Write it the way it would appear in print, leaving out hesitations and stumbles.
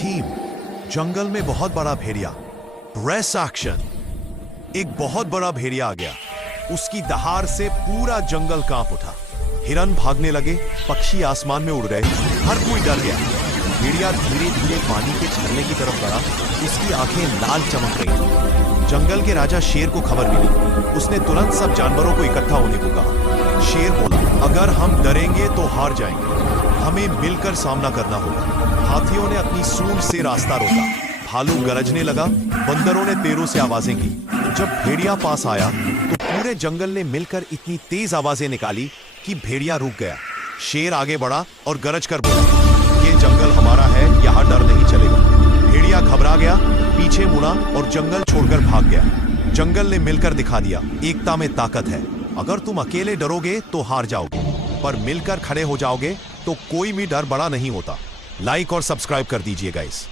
Theme जंगल में बहुत बड़ा भेड़िया। Race action. एक बहुत बड़ा भेड़िया आ गया। उसकी दहाड़ से पूरा जंगल कांप उठा। हिरन भागने लगे, पक्षी आसमान में उड़ गए, हर कोई डर गया। भेड़िया धीरे धीरे पानी के झरने की तरफ बढ़ा। उसकी आंखें लाल चमक रही। जंगल के राजा शेर को खबर मिली। उसने तुरंत सब जानवरों को इकट्ठा होने को कहा। शेर बोला, अगर हम डरेंगे तो हार जाएंगे, हमें मिलकर सामना करना होगा। हाथियों ने अपनी सूंड से रास्ता रोका। भालू गरजने लगा। बंदरों ने तेरों से आवाजें की। जब भेड़िया पास आया तो पूरे जंगल ने मिलकर इतनी तेज आवाजें निकाली कि भेड़िया रुक गया। शेर आगे बढ़ा और गरज कर बोला, ये जंगल हमारा है, यहाँ डर नहीं चलेगा। भेड़िया घबरा गया, पीछे मुड़ा और जंगल छोड़कर भाग गया। जंगल ने मिलकर दिखा दिया, एकता में ताकत है। अगर तुम अकेले डरोगे तो हार जाओगे, पर मिलकर खड़े हो जाओगे तो कोई भी डर बड़ा नहीं होता। लाइक और सब्सक्राइब कर दीजिए गाइस।